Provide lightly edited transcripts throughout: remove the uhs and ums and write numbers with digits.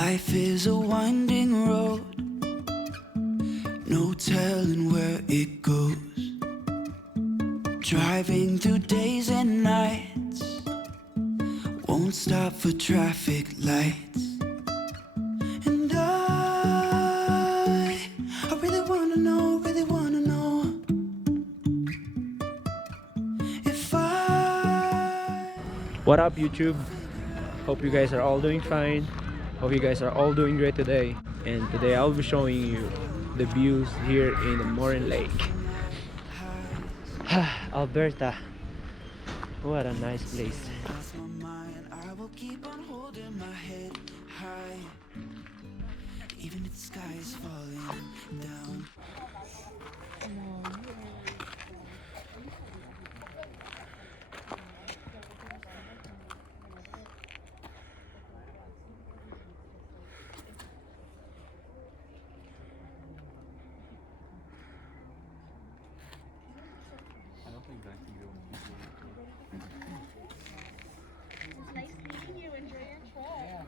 Life is a winding road, no telling where it goes. Driving through days and nights, won't stop for traffic lights. And I really wanna know if I... What up, YouTube? Hope you guys are all doing fine. Hope you guys are all doing great today. And today I'll be showing you the views here in the Moraine Lake. Alberta. What a nice place. I will keep on holding my head high, even if the sky is falling down. It's nice meeting you. Enjoy your trip. Yeah.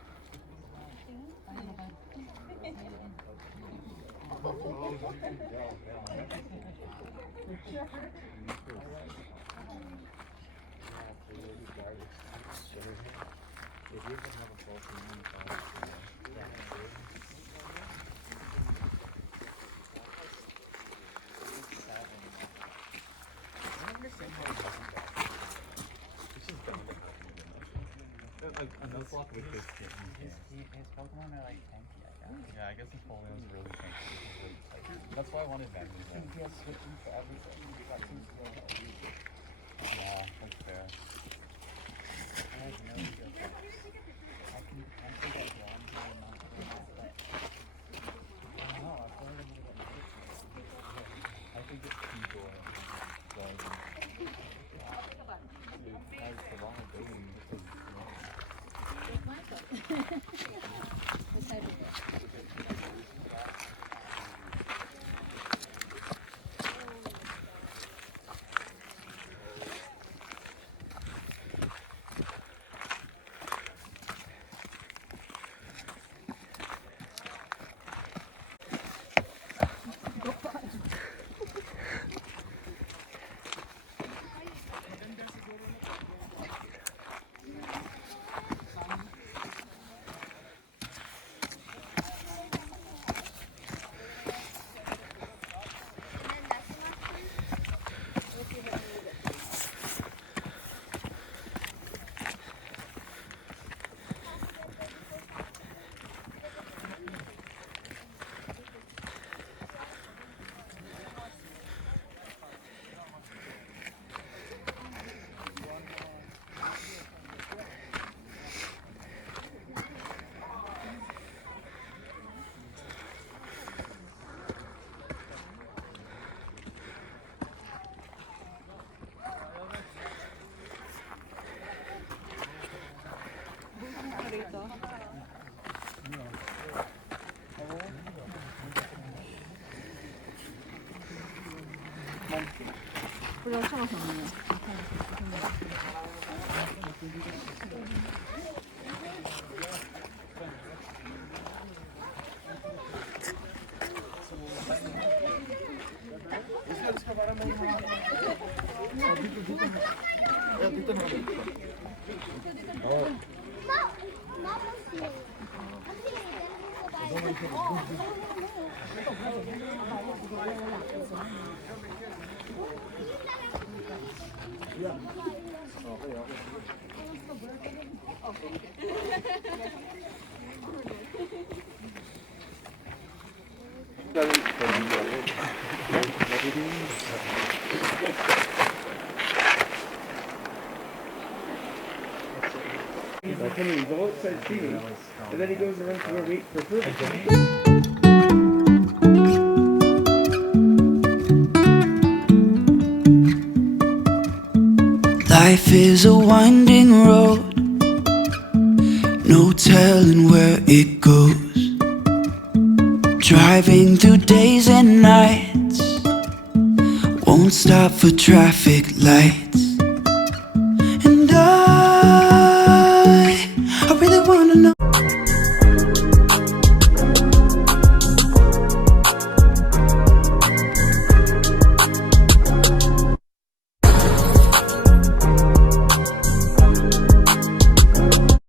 No block with his Pokemon are like tanky, I guess. Yeah, I guess his Pokemon's really tanky. That's why I wanted Magneton. He has switching for everything. Yeah, that's fair. I have no idea. I think that John's really not doing that, but I don't know, I feel like I'm gonna get I think it's people. Dude, guys, the wrong building. He's all outside seating, and then he goes around to where we eat for food. Life is a winding road, no telling where it goes. Driving through days and nights, won't stop for traffic lights.